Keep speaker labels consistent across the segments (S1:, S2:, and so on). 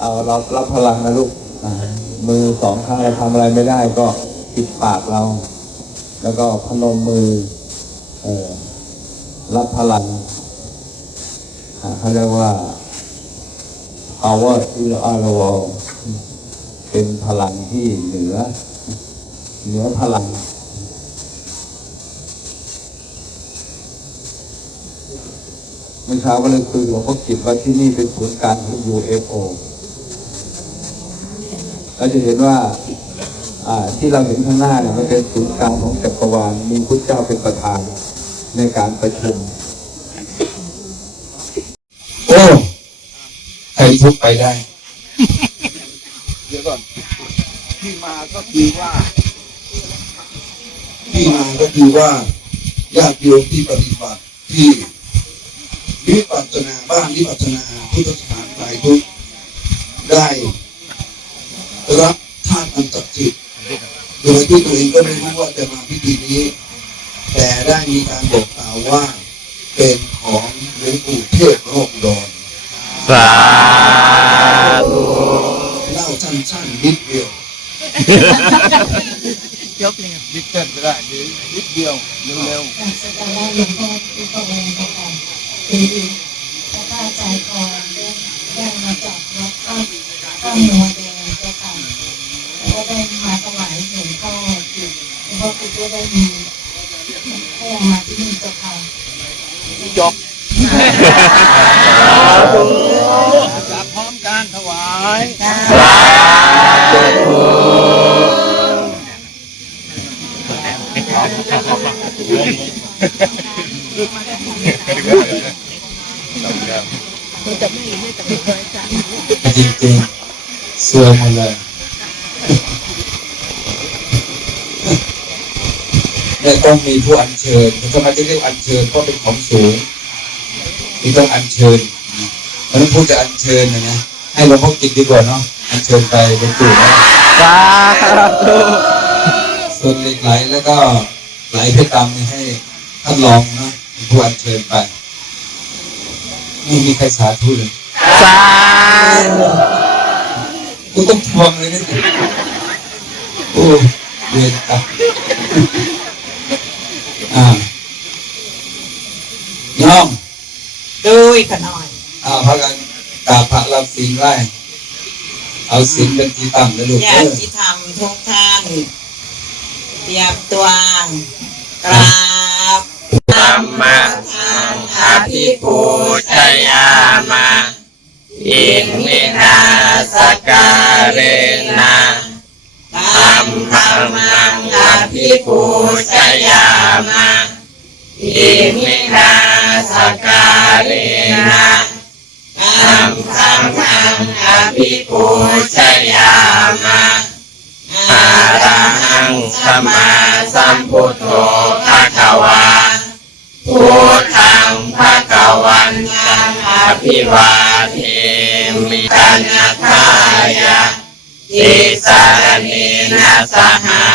S1: เอาเรารับพลังนะลูกมือสองข้างเราทำอะไรไม่ได้ก็ปิดปากเรา แล้วก็พนมมือออรับพลังเขาเรียกว่า power to the other world เป็นพลังที่เหนือ เหนือพลังเมื่อเช้าก็เลยคุยกับหลวงพ่อกิจว่าที่นี่เป็นศูนย์กางของ UFO เราจะเห็นว่าที่เราเห็นข้างหน้าเนี่ยมันเป็นศูนย์กลางของจักรวาลมีพุทธเจ้าเป็นประธานในการประชุมโอ้ใครทุกไปได้
S2: เดี๋ยวก่อนที่มาก็คือว่า ที่มาก็คือว่าญาติโยมที่ปฏิบัติที่วิปัสสนาบ้านวิปัสสนาพุทธสถานไตรทุกได้รับธาตุอันศักดิ์สิทธิ์โด ยที่ตัวเองก็ไม่รู้ว่าจะมาพิธีนี้ แต่ได้มีการบอกกล่าวว่า เป็นของหลวงปู่เทพโลกดอน
S3: สาธุ
S2: เล่าสั้นๆนิดเดียว
S4: ยกเลย
S2: นิดเต้นก็ได้หรือนิดเดียวเร็ว
S5: การแสดงว่าหลวงพ่อที่พระองค์นะคะคือพระอาจารย์กรได้ได้มาจากวัดข้ามข้ามหัวแดงเจ้าค่ะแล้วก็ได้มาถวายหลวงพ่อคือหลวงพ่อคือก็ได้มีให้เอามาที่นี่เจ้าค่ะ
S2: ๆจบจับพร้อมการถ วาย
S1: จริงๆเสื่อมหมดเลย
S2: และต้องมีผู้อัญเชิญทำไมจะเรียกอัญเชิญเพราะเป็นของสูงที่ต้องอัญเชิญนะเพราะฉะนั้นผู้จะอัญเชิญนะนะ ให้หลวงพ่อกิจดีกว่าเนาะอัญเชิญไปบนตู่นะ
S3: สาธุ
S2: ส่วนเหล็กไหลแล้วก็ไหลเพชรดำเนี่ยให้ท่านรองนะเป็นผู้อัญเชิญไปไม่มีใครสาธุเลย
S3: สาธุ
S2: กูต้องทวงเลยนี่โอ้เรียนอะอ่าน้อง
S4: ดูอีกหน่อย
S2: อ่าพากันกราบพ ระรับศีลไหว้เอาศีลเป็นที่ตั้งนะลูก
S4: ญา
S2: เออ
S4: ติธรรมทุกท่านเตรียมตัวกราบ
S3: ธรรมะทังอภิปูชยามาอิมินาสการเรนะธรรมังอภิปูชยามาอิมินาสการเรนะธรรมัง อภิปูชยามาอาระหังสมมาสัมพุทโธภะคะวาพุทธังภะคะวันตังอภิวาเทมิกัญญทายะติสารเนนะสหะ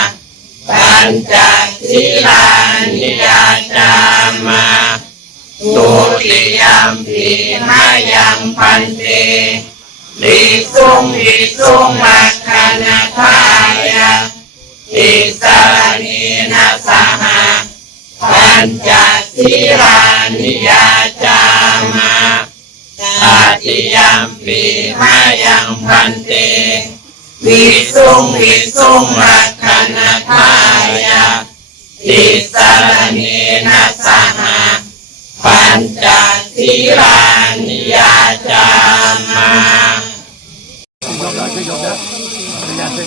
S3: ปัญจศีลานิยาจามาตุติยมปีมายังพันเต ลิสุงลิสุงมัคคณทายะติสารเนนะสหะปัญจศีลานิยาจามาตาติยมปีมายังพันเตวิสุงวิสุงรักขณทายะติสารเนนะสหะปัญจศีลา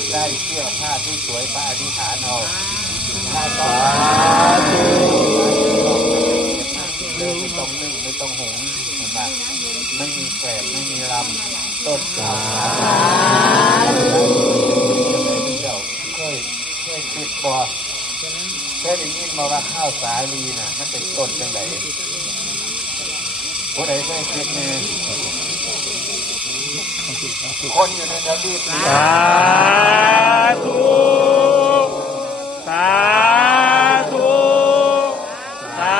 S2: กได้เสื้อผ้าที่สวยพระอธิษฐานเอา
S6: ไม่ต้องนึ่งไม่ต้องหงเห็นไหมไม่มีแกลบไม่มีลำต้นสาเจ้าเคยเคยคิดบ่เคยได้ยินมาว่าข้าวสาลีน่ะมันเป็นต้นจังได ผู้ใดเคยคิดเนี่ยคนอยู่ในแถวนี้
S7: สาธุสาธุสา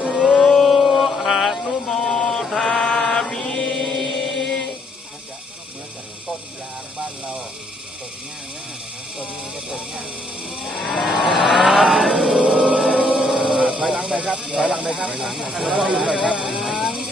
S7: ธุอนุโมทามิ
S6: ต้นยางบ้านเราต้นย่างหน้าเนี่ยนะต้นนี้ก็ต้นย่างถ อยหลังเลยครับถอยหลัง
S8: เลยครับ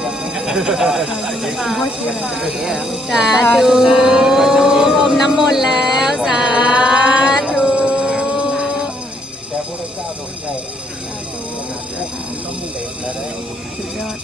S8: สาธุพรมน้ำมนต์แล้ว สาธุยอด